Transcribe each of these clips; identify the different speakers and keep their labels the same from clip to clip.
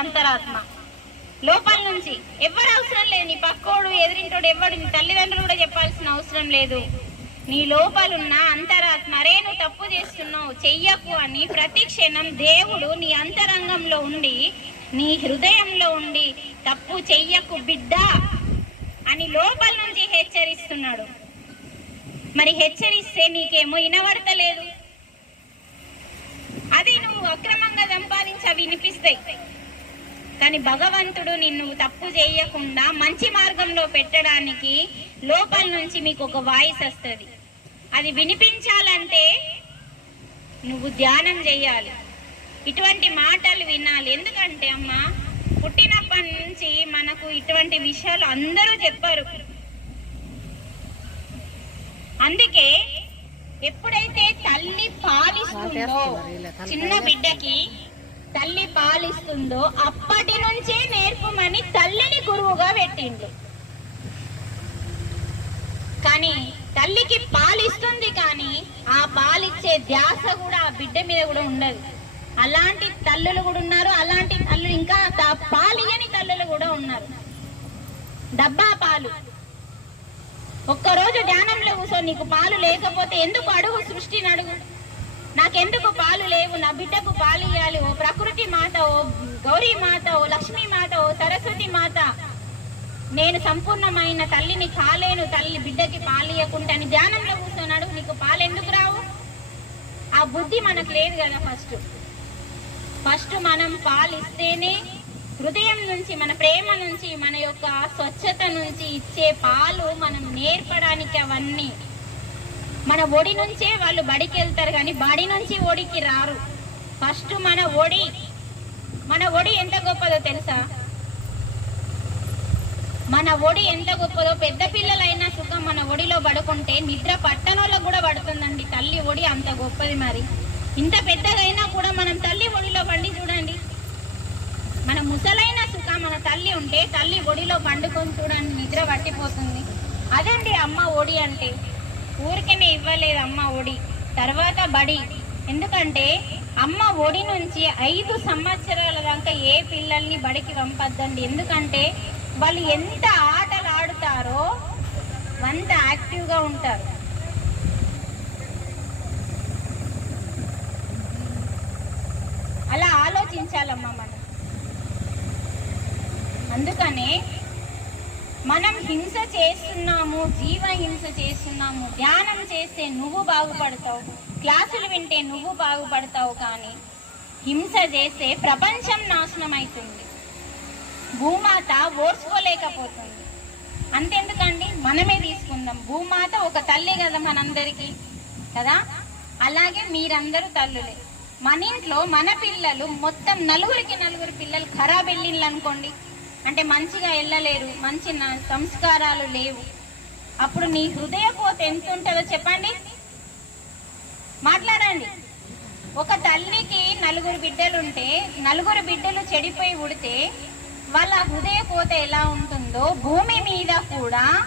Speaker 1: అంతరాత్మ. లోపల నుంచి ఎవరు అవసరం లేదు. నీ పక్కోడు ఎదిరింటోడు ఎవడు నీ తల్లిదండ్రులు కూడా చెప్పాల్సిన అవసరం లేదు. నీ లోపలున్న అంతరాత్మ రే నువ్వు తప్పు చేస్తున్నావు చెయ్యకు అని ప్రతి క్షణం దేవుడు నీ అంతరంగంలో ఉండి నీ హృదయంలో ఉండి తప్పు చెయ్యకు బిడ్డ అని లోపల నుంచి హెచ్చరిస్తున్నాడు. మరి హెచ్చరిస్తే నీకేమో వినబడతలేదు అది నువ్వు అక్రమంగా సంపాదించి అవి వినిపిస్తాయి కానీ భగవంతుడు నిన్ను తప్పు చేయకుండా మంచి మార్గంలో పెట్టడానికి లోపల నుంచి మీకు ఒక వాయిస్ వస్తుంది. అది వినిపించాలంటే నువ్వు ధ్యానం చేయాలి. ఇటువంటి మాటలు వినాలి. ఎందుకంటే అమ్మ పుట్టినప్పటి నుంచి మనకు ఇటువంటి విషయాలు అందరూ చెప్పారు. అందుకే ఎప్పుడైతే తల్లి పాలిస్తుందో చిన్న బిడ్డకి తల్లి పాలిస్తుందో అప్పటి నుంచే నేర్పమని తల్లిని గురువుగా పెట్టిండు కానీ తల్లికి పాలిస్తుంది కానీ ఆ పాలిచ్చే ధ్యాస కూడా ఆ బిడ్డ మీద కూడా ఉండదు. అలాంటి తల్లులు కూడా ఉన్నారు అలాంటి తల్లులు ఇంకా పాలియని తల్లులు కూడా ఉన్నారు. డబ్బా పాలు. ఒక్కరోజు ధ్యానంలో కూర్చో నీకు పాలు లేకపోతే ఎందుకు అడుగు సృష్టిని అడుగు? నాకెందుకు పాలు లేవు? నా బిడ్డకు పాలు ఇవ్వాలి ఓ ప్రకృతి మాత ఓ గౌరీ మాత ఓ లక్ష్మీ మాత ఓ సరస్వతి మాత. నేను సంపూర్ణమైన తల్లిని కాలేను. తల్లి బిడ్డకి పాలు ఇవ్వకుండా అని ధ్యానంలో కూర్చున్నాడు నీకు పాలు ఎందుకు రావు? ఆ బుద్ధి మనకు లేదు కదా ఫస్ట్. ఫస్ట్ మనం పాలు ఇస్తేనే హృదయం నుంచి మన ప్రేమ నుంచి మన యొక్క స్వచ్ఛత నుంచి ఇచ్చే పాలు మనం నేర్పడానికి అవన్నీ మన ఒడి నుంచే వాళ్ళు బడికి వెళ్తారు కానీ బడి నుంచి ఒడికి రారు. ఫస్ట్ మన ఒడి. మన ఒడి ఎంత గొప్పదో తెలుసా? మన ఒడి ఎంత గొప్పదో? పెద్ద పిల్లలైనా సుఖం మన ఒడిలో పడుకుంటే నిద్ర పట్టణంలో కూడా పడుతుందండి. తల్లి ఒడి అంత గొప్పది మరి. ఇంత పెద్దదైనా కూడా మనం తల్లి ఒడిలో పండి చూడండి. మన ముసలైన సుఖ మన తల్లి ఉంటే తల్లి ఒడిలో పండుకొని చూడండి నిద్ర పట్టిపోతుంది. అదండి అమ్మ ఒడి అంటే. ఊరికనే ఇవ్వలేదు అమ్మ ఒడి. తర్వాత బడి. ఎందుకంటే అమ్మ ఒడి నుంచి ఐదు సంవత్సరాల దాకా ఏ పిల్లల్ని బడికి పంపద్దండి. ఎందుకంటే వాళ్ళు ఎంత ఆటలు ఆడుతారో అంత యాక్టివ్గా ఉంటారు. అలా ఆలోచించాలమ్మా మనం. అందుకనే మనం హింస చేస్తున్నాము జీవ హింస చేస్తున్నాము ధ్యానం చేస్తే నువ్వు బాగుపడతావు క్లాసులు వింటే నువ్వు బాగుపడతావు కానీ హింస చేస్తే ప్రపంచం నాశనం అవుతుంది భూమాత ఓర్చుకోలేకపోతుంది. అంతెందుకండి? మనమే తీసుకుందాం. భూమాత ఒక తల్లి కదా మనందరికీ కదా? అలాగే మీరందరూ తల్లులే. మన ఇంట్లో మన పిల్లలు మొత్తం నలుగురికి నలుగురు పిల్లలు ఖరాబ్ వెళ్ళిండ్లు అనుకోండి అంటే మంచిగా వెళ్ళలేరు మంచి నా- సంస్కారాలు లేవు. అప్పుడు నీ హృదయపోత ఎంత ఉంటుందో చెప్పండి. మాట్లాడండి. ఒక తల్లికి నలుగురు బిడ్డలుంటే నలుగురు బిడ్డలు చెడిపోయి ఉడితే వాళ్ళ హృదయ కోత ఎలా ఉంటుందో భూమి మీద కూడా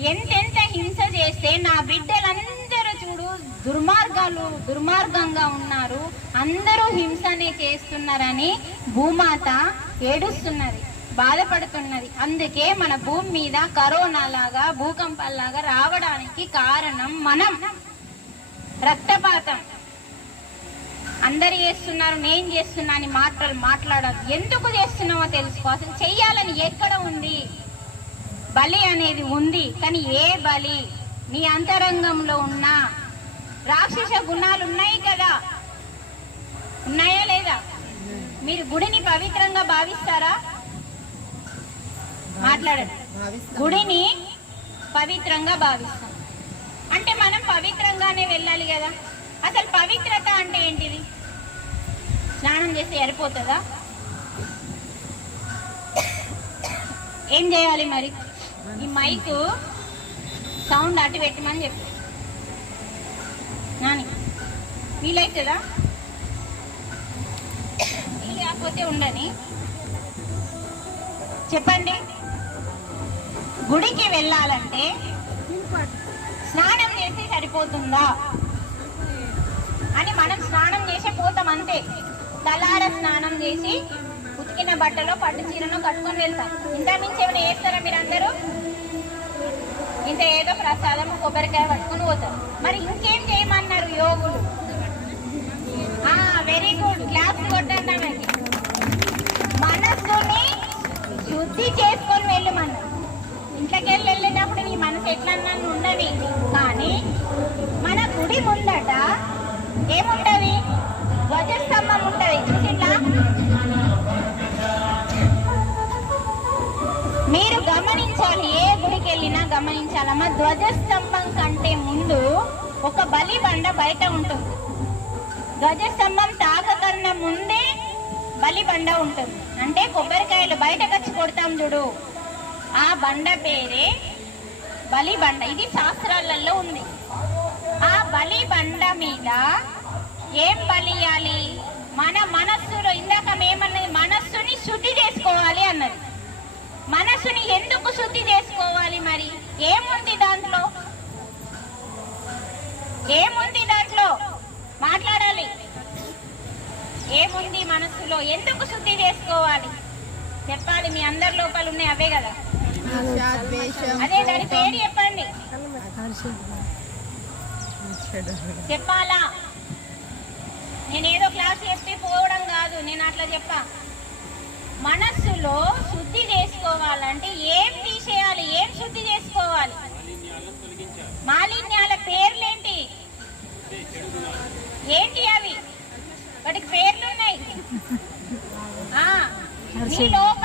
Speaker 1: ఎంతెంత హింస చేస్తే నా బిడ్డలందరూ చూడు దుర్మార్గాలు దుర్మార్గంగా ఉన్నారు. అందరూ హింసనే చేస్తున్నారని భూమాత ఏడుస్తున్నది. బాధపడుతున్నది. అందుకే మన భూమి మీద కరోనా లాగా భూకంపాలాగా రావడానికి కారణం మనం. రక్తపాతం. అందరు చేస్తున్నారు నేను చేస్తున్నా అని మాటలు మాట్లాడదు. ఎందుకు చేస్తున్నామో తెలుసుకో. అసలు చెయ్యాలని ఎక్కడ ఉంది? బలి అనేది ఉంది కానీ ఏ బలి? నీ అంతరంగంలో ఉన్న రాక్షస గుణాలు ఉన్నాయి కదా? ఉన్నాయా లేదా? మీరు గుడిని పవిత్రంగా భావిస్తారా? మాట్లాడండి. గుడిని పవిత్రంగా భావిస్తాం. అంటే మనం పవిత్రంగానే వెళ్ళాలి కదా. అసలు పవిత్రత అంటే ఏంటిది? స్నానం చేసి సరిపోతుందా? ఏం చేయాలి మరి? ఈ మైక్ సౌండ్ అటు పెట్టమని చెప్పు. నాని వీలైతుందా వీలు కాకపోతే ఉండని. చెప్పండి. గుడికి వెళ్ళాలంటే స్నానం చేస్తే సరిపోతుందా? అని మనం స్నానం చేసే పోతాం అంతే. తలార స్నానం చేసి ఉతికిన బట్టలో పట్టు చీరను కట్టుకొని వెళ్తాం. ఇంత మించి ఏమైనా చేస్తారా మీరు అందరూ ఇంత ఏదో ప్రసాదం కొబ్బరికాయ పట్టుకొని పోతారు మరి ఇంకేం చేయమన్నారు యోగులు? వెరీ గుడ్ క్లాస్ కొట్టండి మనస్సుని శుద్ధి చేసుకొని వెళ్ళమన్నారు. ఏముంటది? ధ్వజస్తంభం ఉంటది చూసిందా మీరు గమనించాలి ఏ గుడికి వెళ్ళినా గమనించాలమ్మా. ధ్వజస్తంభం కంటే ముందు ఒక బలి బండ బయట ఉంటుంది. ధ్వజస్తంభం తాకకన్నా ముందే బలి బండ ఉంటుంది. అంటే కొబ్బరికాయలు బయట కచ్చి కొడతాం చూడు. ఆ బండ పేరే బలి బండ ఇది శాస్త్రాలలో ఉంది. ఆ బలి బండ మీద ఏం బలియాలి మన మనస్సులో ఇందాక ఏమన్నది మనస్సుని శుద్ధి చేసుకోవాలి అన్నది. మనస్సుని ఎందుకు శుద్ధి చేసుకోవాలి మరి? ఏముంది దాంట్లో? ఏముంది దాంట్లో? మాట్లాడాలి. ఏముంది మనస్సులో? ఎందుకు శుద్ధి చేసుకోవాలి? చెప్పాలి మీ అందరి లోపల ఉన్నాయి అవే కదా. అదే దాని పేరు చెప్పండి. చెప్పాలా? నేనేదో క్లాస్ చెప్పి పోవడం కాదు నేను అట్లా చెప్పా. మనస్సులో శుద్ధి చేసుకోవాలంటే ఏం తీసేయాలి ఏం శుద్ధి చేసుకోవాలి? మాలిన్యాల పేర్లేంటి? ఏంటి అవి? వాటికి పేర్లు ఉన్నాయి. ఆ, మీ లోపల